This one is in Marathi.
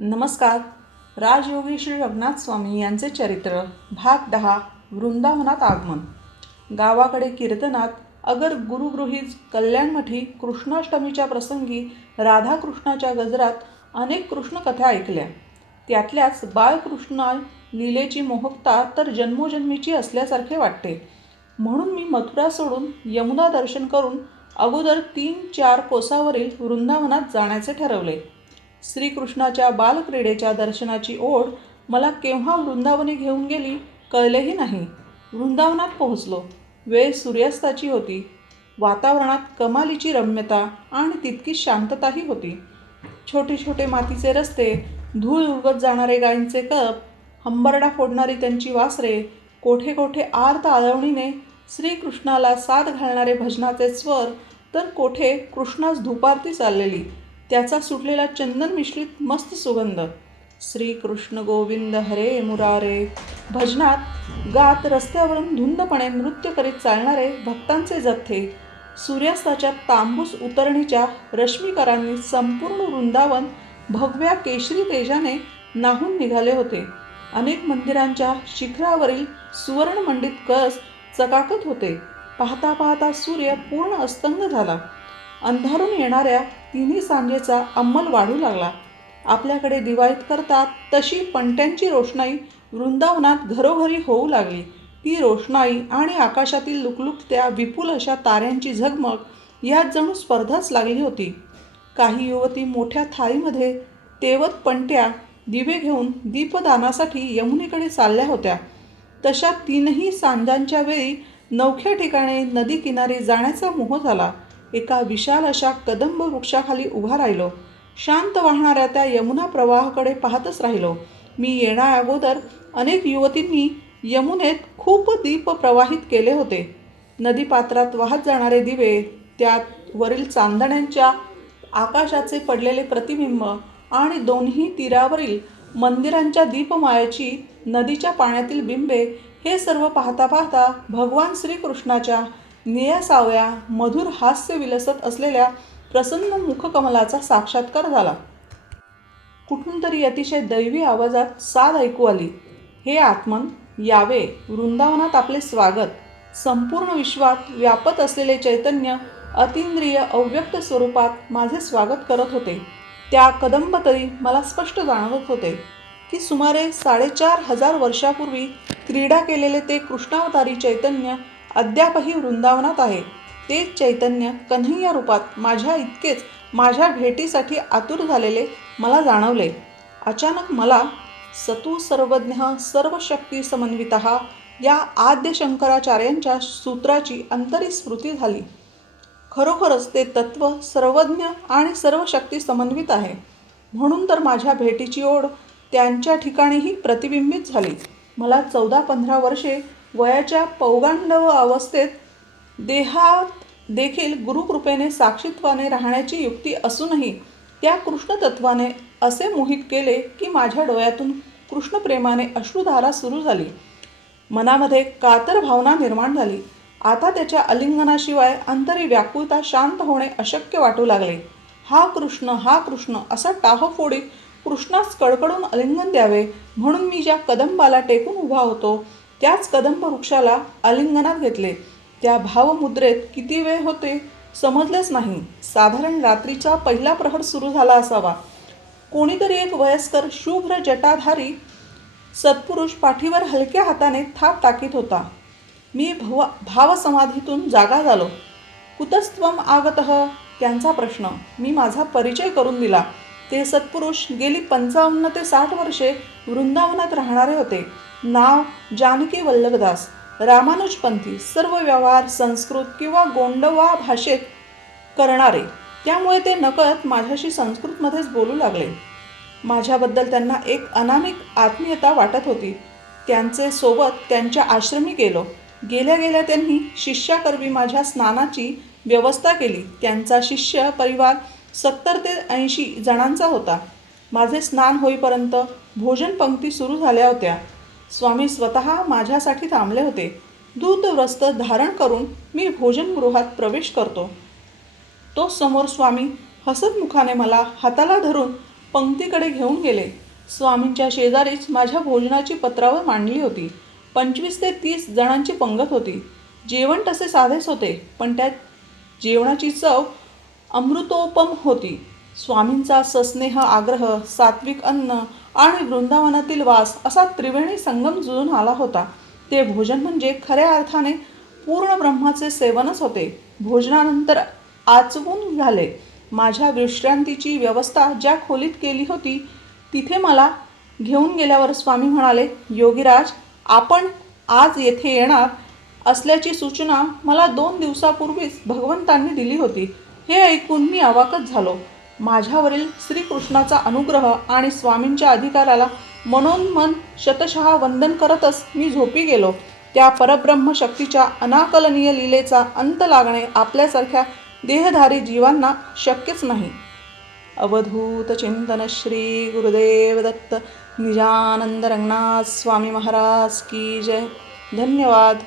नमस्कार. राजयोगी श्री रघुनाथ स्वामी यांचे चरित्र भाग 10. वृंदावनात आगमन. गावाकडे कीर्तनात अगर गुरुगृहीत कल्याणमठी कृष्णाष्टमीच्या प्रसंगी राधाकृष्णाच्या गजरात अनेक कृष्णकथा ऐकल्या. त्यातल्याच बाळकृष्णा लीलेची मोहकता तर जन्मोजन्मीची असल्यासारखे वाटते. म्हणून मी मथुरा सोडून यमुना दर्शन करून अगोदर 3-4 कोसावरील वृंदावनात जाण्याचे ठरवले. श्रीकृष्णाच्या बालक्रीडेच्या दर्शनाची ओढ मला केव्हा वृंदावनी घेऊन गेली कळलेही नाही. वृंदावनात पोहोचलो. वेळ सूर्यास्ताची होती. वातावरणात कमालीची रम्यता आणि तितकी शांतताही होती. छोटे छोटे मातीचे रस्ते, धूळ उडवत जाणारे गायींचे कळप, हंबरडा फोडणारी त्यांची वासरे, कोठे कोठे आर्त आळवणीने श्रीकृष्णाला साद घालणारे भजनाचे स्वर, तर कोठे कृष्णास धूपारती चाललेली, त्याचा सुटलेला चंदन मिश्रित मस्त सुगंध. श्रीकृष्ण गोविंद हरे मुरारे भजनात गात रस्त्यावरून धुंदपणे नृत्य करीत चालणारे भक्तांचे जथ्थे, सूर्यास्ताच्या तांबूस उतरणीच्या रश्मिकरांनी संपूर्ण वृंदावन भगव्या केशरी तेजाने नाहून निघाले होते. अनेक मंदिरांच्या शिखरावरील सुवर्णमंडित कळस चकाकत होते. पाहता पाहता सूर्य पूर्ण अस्तंग झाला. अंधारून येणाऱ्या तिन्ही सांजेचा अंमल वाढू लागला. आपल्याकडे दिवाळीत करतात तशी पणत्यांची रोषणाई वृंदावनात घरोघरी होऊ लागली. ती रोषणाई आणि आकाशातील लुकलुकत्या विपुल अशा ताऱ्यांची झगमग यात जणू स्पर्धाच लागली होती. काही युवती मोठ्या थाळीमध्ये तेवत पणत्या दिवे घेऊन दीपदानासाठी यमुनेकडे चालल्या होत्या. तशा 3ही सांजांच्या वेळी नवख्या ठिकाणी नदी किनारी जाण्याचा मोह झाला. एका विशाल अशा कदंब वृक्षाखाली उभा राहिलो. शांत वाहणाऱ्या त्या यमुना प्रवाहाकडे पाहतच राहिलो. मी येण्याअगोदर अनेक युवतींनी यमुनेत खूप दीप प्रवाहित केले होते. नदीपात्रात वाहत जाणारे दिवे, त्यात वरील चांदण्यांच्या आकाशाचे पडलेले प्रतिबिंब आणि दोन्ही तीरावरील मंदिरांच्या दीपमाळ्याची नदीच्या पाण्यातील बिंबे, हे सर्व पाहता पाहता भगवान श्रीकृष्णाच्या निळ्या सावळ्या मधुर हास्य विलसत असलेल्या प्रसन्न मुखकमलाचा साक्षात्कार झाला. कुठून तरी अतिशय दैवी आवाजात साद ऐकू आली, हे आत्मन यावे, वृंदावनात आपले स्वागत. संपूर्ण विश्वात व्यापत असलेले चैतन्य अतींद्रिय अव्यक्त स्वरूपात माझे स्वागत करत होते. त्या कदंबतरी मला स्पष्ट जाणवत होते की सुमारे 4,500 वर्षापूर्वी क्रीडा केलेले ते कृष्णावतारी चैतन्य अद्यापही वृंदावनात आहे. तेच चैतन्य कन्हैया रूपात माझ्या इतकेच माझ्या भेटीसाठी आतुर झालेले मला जाणवले. अचानक मला सतु सर्वज्ञ सर्वशक्ती समन्वितः या आद्य शंकराचार्यांच्या सूत्राची अंतरी स्फूर्ती झाली. खरोखरच ते तत्व सर्वज्ञ आणि सर्वशक्ती समन्वित आहे. म्हणून तर माझ्या भेटीची ओढ त्यांच्या ठिकाणीही प्रतिबिंबित झाली. मला 14-15 वर्षे वयाच्या पौगंडव अवस्थेत देहात देखील गुरुकृपेने साक्षीत्वाने राहण्याची युक्ती असूनही त्या कृष्णतत्वाने असे मोहित केले की माझ्या डोळ्यातून कृष्णप्रेमाने अश्रुधारा सुरू झाली. मनामध्ये कातर भावना निर्माण झाली. आता त्याच्या आलिंगनाशिवाय अंतरी व्याकुळता शांत होणे अशक्य वाटू लागले. हा कृष्ण असा टाह फोडीत कृष्णास कडकडून आलिंगन द्यावे म्हणून मी ज्या कदंबाला टेकून उभा होतो त्याच कदंब वृक्षाला आलिंगनात घेतले. त्या भावमुद्रेत किती वेळ होते समजलेच नाही. साधारण रात्रीचा पहिला प्रहर सुरू झाला असावा. कोणीतरी एक वयस्कर शुभ्र जटाधारी सत्पुरुष पाठीवर हलक्या हाताने थाप टाकीत होता. मी भावसमाधीतून जागा झालो. कुतस्त्वम आगतः त्यांचा प्रश्न. मी माझा परिचय करून दिला. ते सत्पुरुष गेली 55 ते 60 वर्षे वृंदावनात राहणारे होते. नाव जानकी वल्लभदास. रामानुजपंथी. सर्व व्यवहार संस्कृत किंवा गोंडवा भाषेत करणारे. त्यामुळे ते नकळत माझ्याशी संस्कृतमध्येच बोलू लागले. माझ्याबद्दल त्यांना एक अनामिक आत्मीयता वाटत होती. त्यांचे सोबत त्यांच्या आश्रमी गेलो. गेल्या गेल्या त्यांनी शिष्याकरवी माझ्या स्नानाची व्यवस्था केली. त्यांचा शिष्य परिवार 70 ते 80 जणांचा होता. माझे स्नान होईपर्यंत भोजन पंक्ती सुरू झाल्या होत्या. स्वामी स्वतः माझ्यासाठी थांबले होते. दूतव्रस्त धारण करून मी भोजनगृहात प्रवेश करतो. तो समोर स्वामी हसत मुखाने मला हाताला धरून पंक्तीकडे घेऊन गेले. स्वामींच्या शेजारीच माझ्या भोजनाची पत्रावर मांडली होती. 25 ते 30 जणांची पंगत होती. जेवण तसे साधेच होते, पण त्यात जेवणाची चव अमृतोपम होती. स्वामींचा सस्नेह आग्रह, सात्विक अन्न आणि वृंदावनातील वास असा त्रिवेणी संगम जुळून आला होता. ते भोजन म्हणजे खऱ्या अर्थाने पूर्ण ब्रह्माचे सेवनच होते. भोजनानंतर आचवून झाले. माझ्या विश्रांतीची व्यवस्था ज्या खोलीत केली होती तिथे मला घेऊन गेल्यावर स्वामी म्हणाले, योगीराज, आपण आज येथे येणार असल्याची सूचना मला 2 दिवसापूर्वीच भगवंतांनी दिली होती. हे ऐकून मी अवाकच झालो. माझ्यावरील श्रीकृष्णाचा अनुग्रह आणि स्वामींच्या अधिकाराला मनोन्मन शतशः वंदन करतच मी झोपी गेलो. त्या परब्रह्म शक्तीच्या अनाकलनीय लीलेचा अंत लागणे आपल्यासारख्या देहधारी जीवांना शक्यच नाही. अवधूत चिंतन श्री गुरुदेव दत्त निजानंद रंगनाथ स्वामी महाराज की जय. धन्यवाद.